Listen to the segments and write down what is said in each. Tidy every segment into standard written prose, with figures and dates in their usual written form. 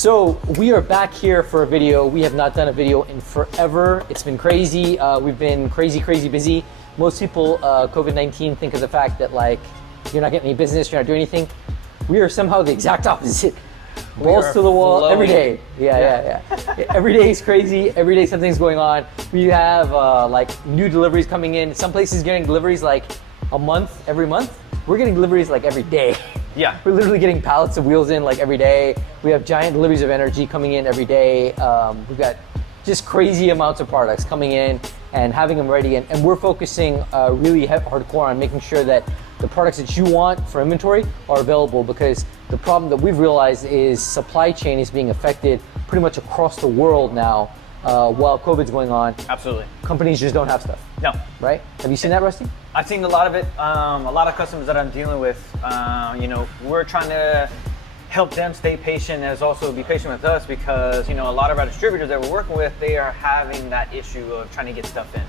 So we are back here for a video. We have not done a video in forever. It's been crazy. We've been crazy busy. Most people, COVID-19, think of the fact that like you're not getting any business, you're not doing anything. We are somehow the exact opposite. Balls to the wall every day. Yeah. Every day is crazy. Every day something's going on. We have like new deliveries coming in. Some places getting deliveries like a month, every month. We're getting deliveries like every day. Yeah. We're literally getting pallets of wheels in like every day. We have giant deliveries of energy coming in every day. We've got just crazy amounts of products coming in and having them ready. And we're focusing really hardcore on making sure that the products that you want for inventory are available, because the problem that we've realized is supply chain is being affected pretty much across the world now while COVID's going on. Absolutely. Companies just don't have stuff. No. Right? Have you seen that, Rusty? I've seen a lot of it. A lot of customers that I'm dealing with, we're trying to help them stay patient as also be patient with us, because, a lot of our distributors that we're working with, they are having that issue of trying to get stuff in.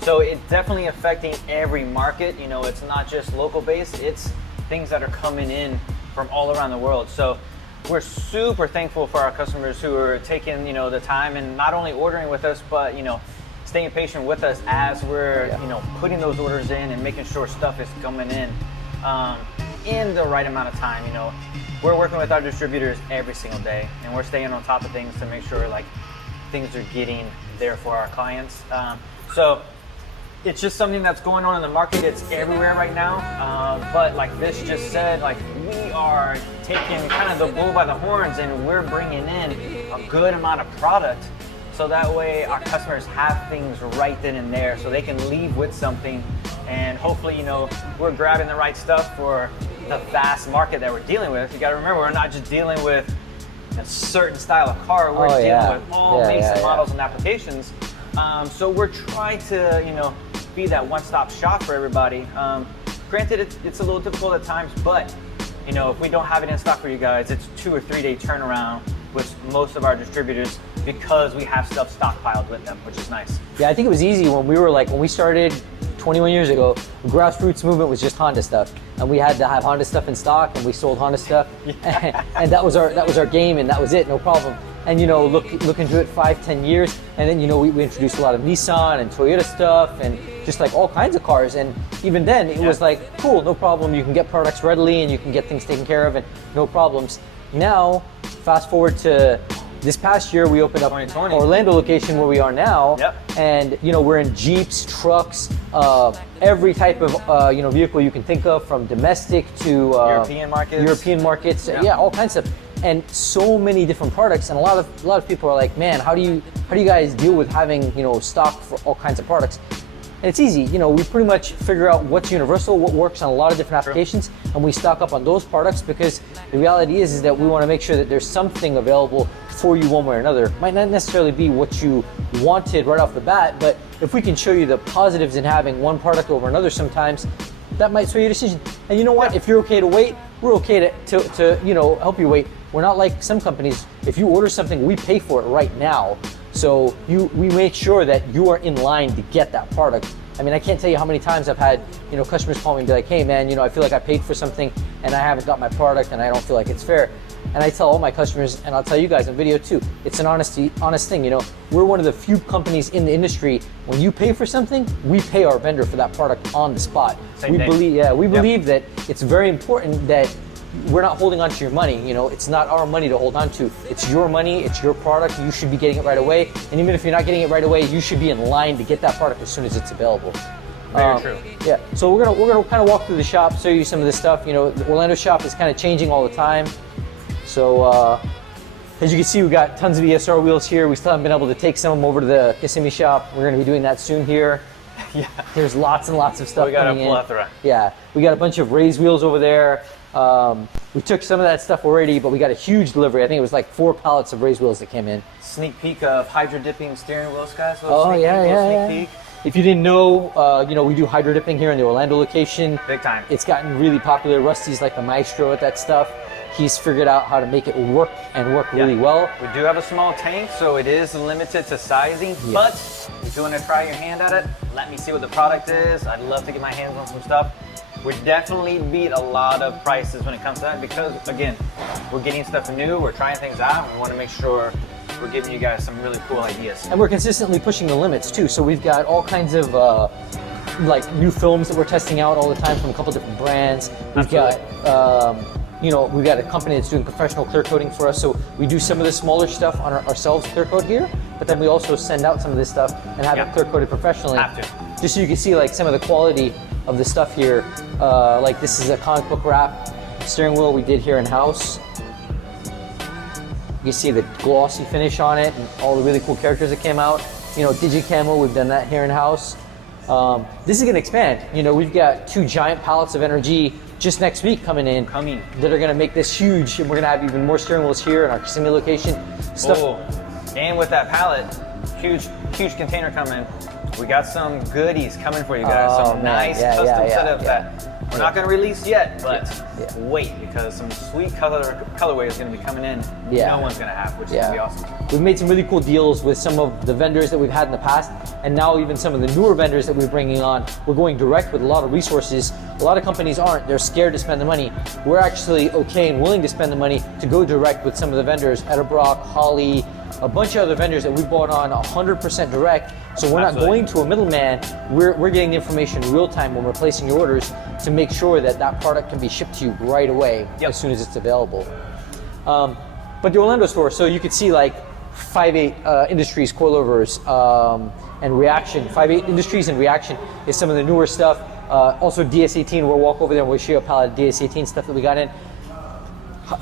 So it's definitely affecting every market. It's not just local based, it's things that are coming in from all around the world. So we're super thankful for our customers who are taking, the time and not only ordering with us, but, staying patient with us as we're, putting those orders in and making sure stuff is coming in the right amount of time. We're working with our distributors every single day, and we're staying on top of things to make sure like things are getting there for our clients. So it's just something that's going on in the market. It's everywhere right now. But like this just said, like we are taking kind of the bull by the horns, and we're bringing in a good amount of product. So that way our customers have things right then and there, so they can leave with something, and hopefully, we're grabbing the right stuff for the vast market that we're dealing with. You gotta remember, we're not just dealing with a certain style of car, we're dealing with all makes and models and applications. So we're trying to, be that one-stop shop for everybody. Granted, it's a little difficult at times, but if we don't have it in stock for you guys, it's 2 or 3 day turnaround with most of our distributors, because we have stuff stockpiled with them, which is nice. Yeah, I think it was easy when we started 21 years ago. The grassroots movement was just Honda stuff, and we had to have Honda stuff in stock, and we sold Honda stuff, and that was our game, and that was it, no problem. And look into it 5-10 years, and then we introduced a lot of Nissan and Toyota stuff, and just like all kinds of cars. And even then, it was like, cool, no problem. You can get products readily, and you can get things taken care of, and no problems. Now, fast forward to this past year, we opened up 2020. Orlando location where we are now, and we're in Jeeps, trucks, every type of vehicle you can think of, from domestic to European markets, all kinds of, and so many different products. And a lot of people are like, man, how do you guys deal with having stock for all kinds of products? And it's easy. We pretty much figure out what's universal, what works on a lot of different applications, and we stock up on those products, because the reality is that we want to make sure that there's something available for you one way or another. Might not necessarily be what you wanted right off the bat, but if we can show you the positives in having one product over another sometimes, that might sway your decision. And you know what? If you're okay to wait, we're okay to help you wait. We're not like some companies. If you order something, we pay for it right now. So we make sure that you are in line to get that product. I mean, I can't tell you how many times I've had customers call me and be like, hey man, I feel like I paid for something and I haven't got my product and I don't feel like it's fair. And I tell all my customers, and I'll tell you guys on video too, it's an honest thing. We're one of the few companies in the industry, when you pay for something, we pay our vendor for that product on the spot. We believe that it's very important that we're not holding on to your money. It's not our money to hold on to. It's your money, it's your product. You should be getting it right away. And even if you're not getting it right away, you should be in line to get that product as soon as it's available. Very true. Yeah. So we're gonna kind of walk through the shop, show you some of this stuff. The Orlando shop is kind of changing all the time. So as you can see, we got tons of ESR wheels here. We still haven't been able to take some of them over to the Kissimmee shop. We're gonna be doing that soon here. There's lots and lots of stuff coming in. We got a plethora. Yeah. We got a bunch of raised wheels over there. We took some of that stuff already, but we got a huge delivery. I think it was like 4 pallets of raised wheels that came in. Sneak peek of hydro dipping steering wheels, guys. Sneak peek. If you didn't know, we do hydro dipping here in the Orlando location. Big time. It's gotten really popular. Rusty's like the maestro at that stuff. He's figured out how to make it work and work really well. We do have a small tank, so it is limited to sizing, but if you want to try your hand at it, let me see what the product is. I'd love to get my hands on some stuff. We definitely beat a lot of prices when it comes to that because, again, we're getting stuff new, we're trying things out, and we want to make sure we're giving you guys some really cool ideas. And we're consistently pushing the limits too. So we've got all kinds of like new films that we're testing out all the time from a couple different brands. We've got we've got a company that's doing professional clear coating for us. So we do some of the smaller stuff on ourselves clear coat here, but then we also send out some of this stuff and have it clear coated professionally. Just so you can see like some of the quality of the stuff here. Like this is a comic book wrap steering wheel we did here in house. You see the glossy finish on it and all the really cool characters that came out. Digicamo, we've done that here in house. This is going to expand. We've got 2 giant pallets of energy just next week coming that are going to make this huge, and we're going to have even more steering wheels here in our Kissimmee location. And with that pallet, huge container coming. We got some goodies coming for you guys. Some nice custom setups that we're not going to release yet, but wait, because some sweet colorway is going to be coming in. No one's going to have, which is going to be awesome. We've made some really cool deals with some of the vendors that we've had in the past, and now even some of the newer vendors that we're bringing on. We're going direct with a lot of resources. A lot of companies aren't. They're scared to spend the money. We're actually okay and willing to spend the money to go direct with some of the vendors, Edelbrock, Holly, a bunch of other vendors that we brought on 100% direct. So we're not going to a middleman. We're getting the information real time when we're placing your orders to make sure that that product can be shipped to you right away as soon as it's available. But the Orlando store, so you could see like 5.8 Industries coilovers and Reaction. 5.8 Industries and Reaction is some of the newer stuff. Also DS18, we'll walk over there and we'll show you a pallet of DS18 stuff that we got in.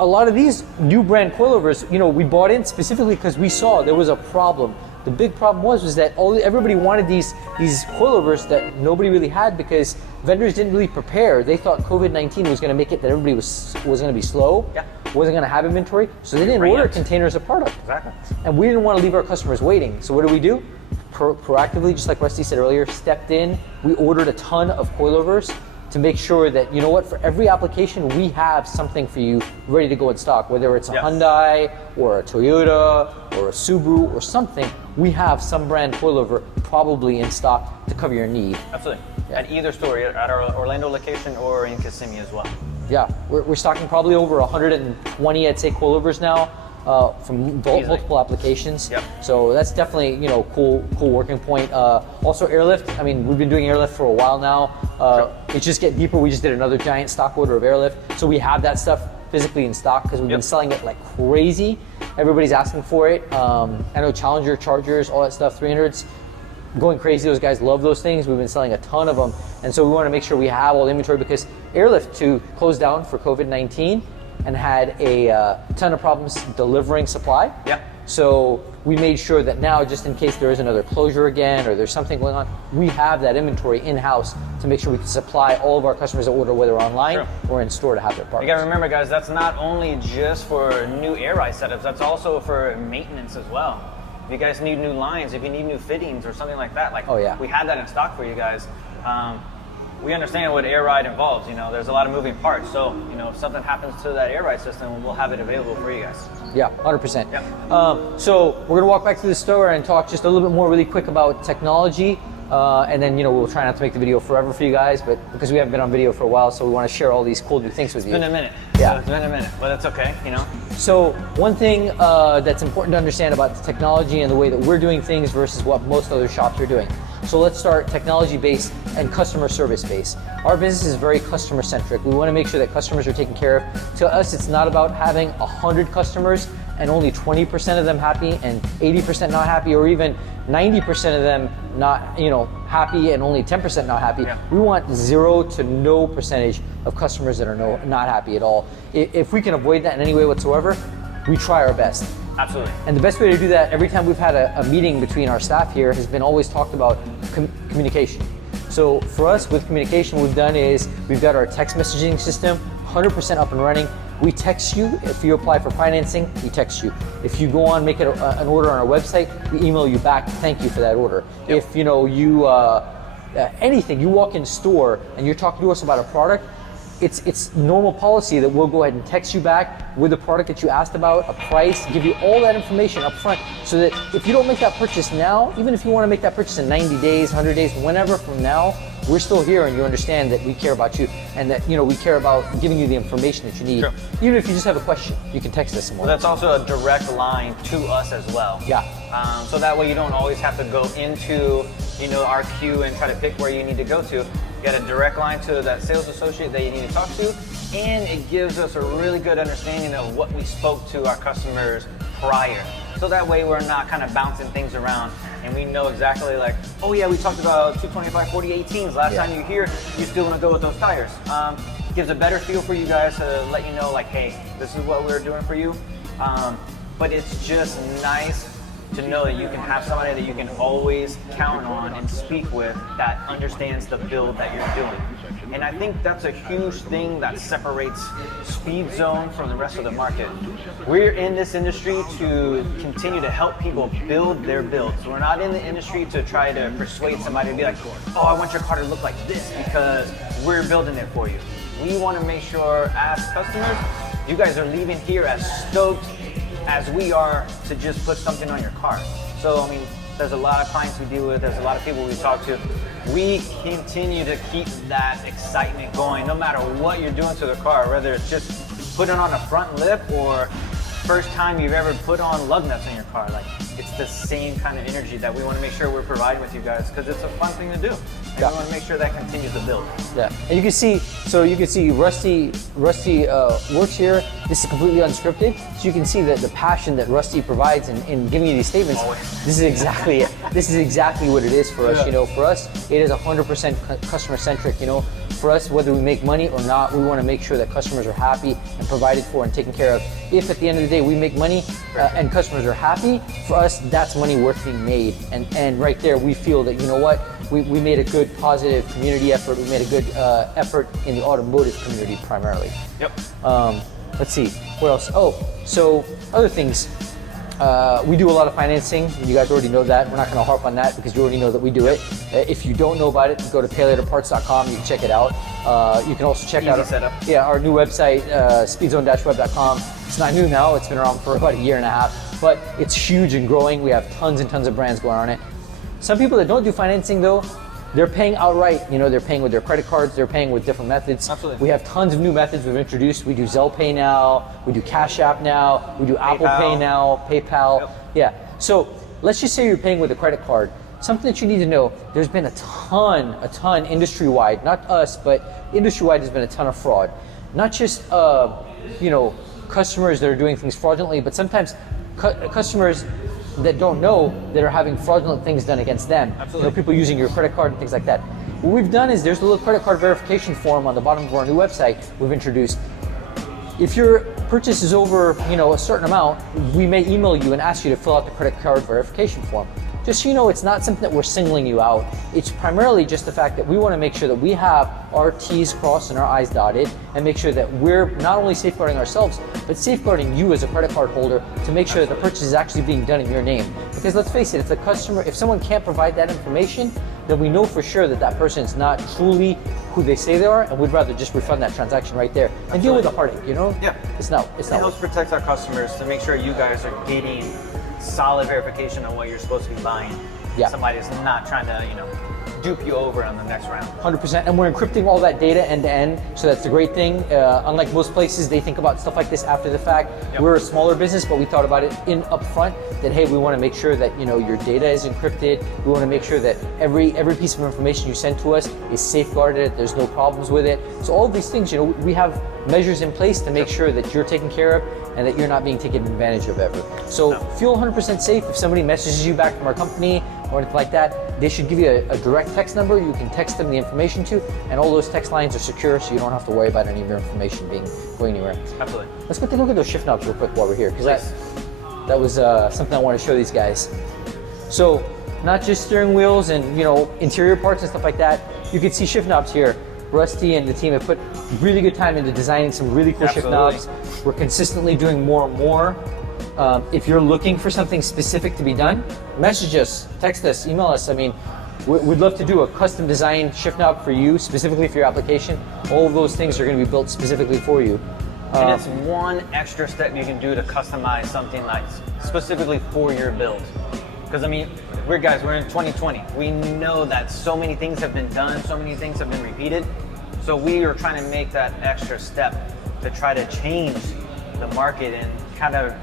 A lot of these new brand coilovers, we bought in specifically because we saw there was a problem. The big problem was that everybody wanted these coilovers that nobody really had because vendors didn't really prepare. They thought COVID-19 was going to make it that everybody was going to be slow, wasn't going to have inventory, so they didn't order containers of product. And we didn't want to leave our customers waiting. So what do? Proactively, just like Rusty said earlier, stepped in. We ordered a ton of coilovers to make sure that, for every application, we have something for you ready to go in stock, whether it's a Hyundai or a Toyota or a Subaru or something, we have some brand coilover probably in stock to cover your need. Absolutely. At either store, at our Orlando location or in Kissimmee as well. Yeah, we're stocking probably over 120, I'd say, coilovers now from multiple applications. So that's definitely, cool working point. Also airlift. I mean, we've been doing airlift for a while now. It's just getting deeper. We just did another giant stock order of airlift. So we have that stuff physically in stock because we've been selling it like crazy. Everybody's asking for it. I know Challenger, Chargers, all that stuff, 300s, going crazy. Those guys love those things. We've been selling a ton of them. And so we want to make sure we have all the inventory because airlift too closed down for COVID-19 and had a ton of problems delivering supply. So we made sure that now, just in case there is another closure again or there's something going on, we have that inventory in-house to make sure we can supply all of our customers that order, whether online or in store, to have their products. You gotta remember, guys, that's not only just for new air ride setups, that's also for maintenance as well. If you guys need new lines, if you need new fittings or something like that, we had that in stock for you guys. We understand what air ride involves. There's a lot of moving parts. So, if something happens to that air ride system, we'll have it available for you guys. Yeah, 100%. So we're gonna walk back to the store and talk just a little bit more really quick about technology. And then, we'll try not to make the video forever for you guys, but because we haven't been on video for a while, so we want to share all these cool new things with you. It's been a minute. Yeah. It's been a minute, but it's okay, So one thing that's important to understand about the technology and the way that we're doing things versus what most other shops are doing. So let's start technology-based and customer service-based. Our business is very customer-centric. We want to make sure that customers are taken care of. To us, it's not about having 100 customers and only 20% of them happy and 80% not happy, or even 90% of them not, happy and only 10% not happy. We want 0 to no percentage of customers that are not happy at all. If we can avoid that in any way whatsoever, we try our best. Absolutely. And the best way to do that, every time we've had a meeting between our staff here, has been always talked about communication. So for us, with communication, we've done is we've got our text messaging system 100% up and running. We text you. If you apply for financing, we text you. If you go on, make it an order on our website, we email you back, thank you for that order. If anything, you walk in store and you're talking to us about a product, it's normal policy that we'll go ahead and text you back with the product that you asked about, a price, give you all that information up front, so that if you don't make that purchase now, even if you want to make that purchase in 90 days, 100 days, whenever from now, we're still here, and you understand that we care about you, and that we care about giving you the information that you need. Sure. Even if you just have a question, you can text us some more. Well, that's also a direct line to us as well. Yeah. So that way you don't always have to go into our queue and try to pick where you need to go to. You get a direct line to that sales associate that you need to talk to, and it gives us a really good understanding of what we spoke to our customers prior. So that way we're not kind of bouncing things around, and we know exactly like, oh yeah, we talked about 225 40 18s last time you're here, you still want to go with those tires. Gives a better feel for you guys to let you know like, hey, this is what we're doing for you. But it's just nice to know that you can have somebody that you can always count on and speak with that understands the build that you're doing. And I think that's a huge thing that separates Speedzone from the rest of the market. We're in this industry to continue to help people build their builds. We're not in the industry to try to persuade somebody to be like, oh, I want your car to look like this because we're building it for you. We want to make sure as customers, you guys are leaving here as stoked as we are to just put something on your car. So, I mean, there's a lot of clients we deal with, there's a lot of people we talk to. We continue to keep that excitement going no matter what you're doing to the car, whether it's just putting on a front lip or first time you've ever put on lug nuts in your car. Like, it's the same kind of energy that we want to make sure we're providing with you guys because it's a fun thing to do. And we want to make sure that continues to build. Yeah, and you can see Rusty works here. This is completely unscripted, so you can see the passion that Rusty provides in giving you these statements. This is exactly it. This is exactly what it is for us. For us, it is 100% customer centric. For us, whether we make money or not, we want to make sure that customers are happy and provided for and taken care of. If at the end of the day we make money and customers are happy, for us, that's money worth being made. And right there, we feel that, we made a good positive community effort. We made a good effort in the automotive community primarily. Yep. Let's see, what else? Oh, so other things. We do a lot of financing. You guys already know that. We're not going to harp on that because you already know that we do it. If you don't know about it, go to paylaterparts.com. You can check it out. You can also check out our new website, speedzone-web.com. It's not new now. It's been around for about a year and a half, but it's huge and growing. We have tons and tons of brands going on it. Some people that don't do financing though, they're paying outright. They're paying with their credit cards. They're paying with different methods. Absolutely. We have tons of new methods we've introduced. We do Zelle Pay now. We do Cash App now. We do Apple Pay now. PayPal. Yep. Yeah. So let's just say you're paying with a credit card. Something that you need to know: there's been a ton industry-wide. Not us, but industry-wide. There's been a ton of fraud. Not just customers that are doing things fraudulently, but sometimes customers that don't know that are having fraudulent things done against them. Absolutely. People using your credit card and things like that. What we've done is there's a little credit card verification form on the bottom of our new website we've introduced. If your purchase is over, a certain amount, we may email you and ask you to fill out the credit card verification form. Just so you know, it's not something that we're singling you out. It's primarily just the fact that we want to make sure that we have our T's crossed and our I's dotted, and make sure that we're not only safeguarding ourselves, but safeguarding you as a credit card holder to make sure that the purchase is actually being done in your name. Because let's face it, if someone can't provide that information, then we know for sure that that person is not truly who they say they are, and we'd rather just refund that transaction right there and deal with the heartache. Yeah. It's not. It helps protect our customers to make sure you guys are getting solid verification on what you're supposed to be buying. Yeah. Somebody's not trying to, dupe you over on the next round. 100%, and we're encrypting all that data end to end, so that's a great thing. Unlike most places, they think about stuff like this after the fact. Yep. We're a smaller business, but we thought about it up front, that hey, we want to make sure that your data is encrypted. We want to make sure that every piece of information you send to us is safeguarded, there's no problems with it. So all of these things, we have measures in place to make sure that you're taken care of and that you're not being taken advantage of ever. So feel 100% safe. If somebody messages you back from our company or anything like that, they should give you a direct text number you can text them the information to, and all those text lines are secure, so you don't have to worry about any of your information going anywhere. Absolutely. Let's go take a look at those shift knobs real quick while we're here, because that was something I want to show these guys. So not just steering wheels and interior parts and stuff like that. You can see shift knobs here. Rusty and the team have put really good time into designing some really cool shift knobs. We're consistently doing more and more. If you're looking for something specific to be done, message us, text us, email us. I mean, we'd love to do a custom designed shift knob for you, specifically for your application. All of those things are going to be built specifically for you. And it's one extra step you can do to customize something like specifically for your build. Because I mean, we're in 2020. We know that so many things have been done, so many things have been repeated. So we are trying to make that extra step to try to change the market and kind of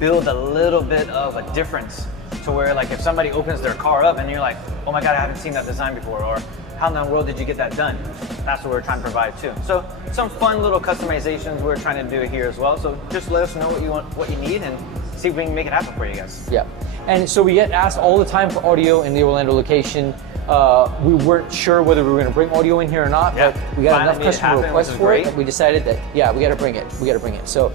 build a little bit of a difference to where, like, if somebody opens their car up and you're like, oh my God, I haven't seen that design before, or how in the world did you get that done? That's what we're trying to provide too. So some fun little customizations we're trying to do here as well. So just let us know what you want, what you need, and see if we can make it happen for you guys. Yeah. And so we get asked all the time for audio in the Orlando location. We weren't sure whether we were going to bring audio in here or not, but we got enough customer requests for it that we decided that, yeah, we got to bring it. We got to bring it. So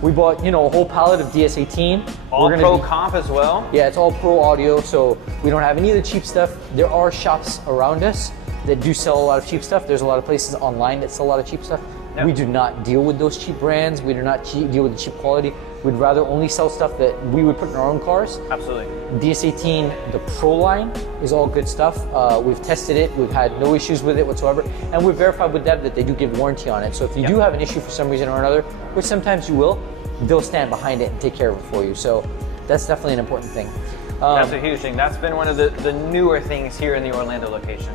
we bought, you know, a whole pallet of DS18. All pro comp as well. Yeah, it's all pro audio, so we don't have any of the cheap stuff. There are shops around us that do sell a lot of cheap stuff. There's a lot of places online that sell a lot of cheap stuff. Yep. We do not deal with those cheap brands. We do not deal with the cheap quality. We'd rather only sell stuff that we would put in our own cars. Absolutely. DS18, the Pro line, is all good stuff. We've tested it. We've had no issues with it whatsoever. And we've verified with them that they do give warranty on it. So if you do have an issue for some reason or another, which sometimes you will, they'll stand behind it and take care of it for you. So that's definitely an important thing. That's a huge thing. That's been one of the newer things here in the Orlando location.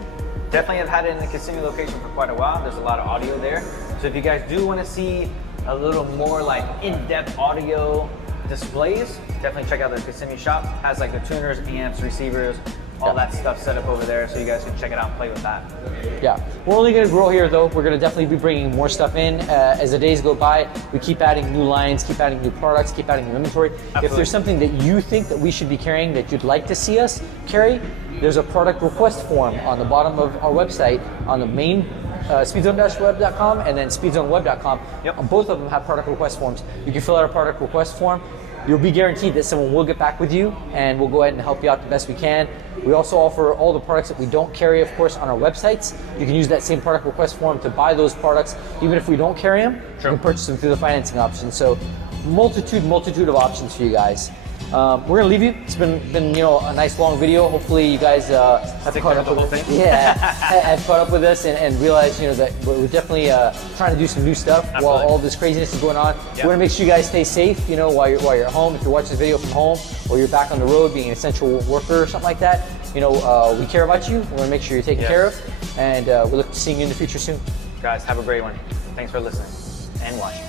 Definitely have had it in the Kissimmee location for quite a while. There's a lot of audio there. So if you guys do want to see a little more like in-depth audio displays, definitely check out the Kissimmee shop. Has like the tuners, amps, receivers, all that stuff set up over there, so you guys can check it out and play with that. Yeah, we're only going to grow here though. We're going to definitely be bringing more stuff in as the days go by. We keep adding new lines, keep adding new products, keep adding new inventory. Absolutely. If there's something that you think that we should be carrying that you'd like to see us carry, there's a product request form on the bottom of our website on the main speedzone-web.com and then speedzoneweb.com. Yep. Both of them have product request forms. You can fill out a product request form. You'll be guaranteed that someone will get back with you, and we'll go ahead and help you out the best we can. We also offer all the products that we don't carry, of course, on our websites. You can use that same product request form to buy those products. Even if we don't carry them, you can purchase them through the financing option. So multitude of options for you guys. We're gonna leave you. It's been you know, a nice long video. Hopefully you guys have caught up with us. Yeah, have caught up with us and realized, you know, that we're definitely trying to do some new stuff. Absolutely. While all this craziness is going on. Yep. We want to make sure you guys stay safe. You know, while you're at home. If you're watching this video from home or you're back on the road being an essential worker or something like that, you know, we care about you. We want to make sure you're taken care of, and we look to seeing you in the future soon. Guys, have a great one. Thanks for listening and watching.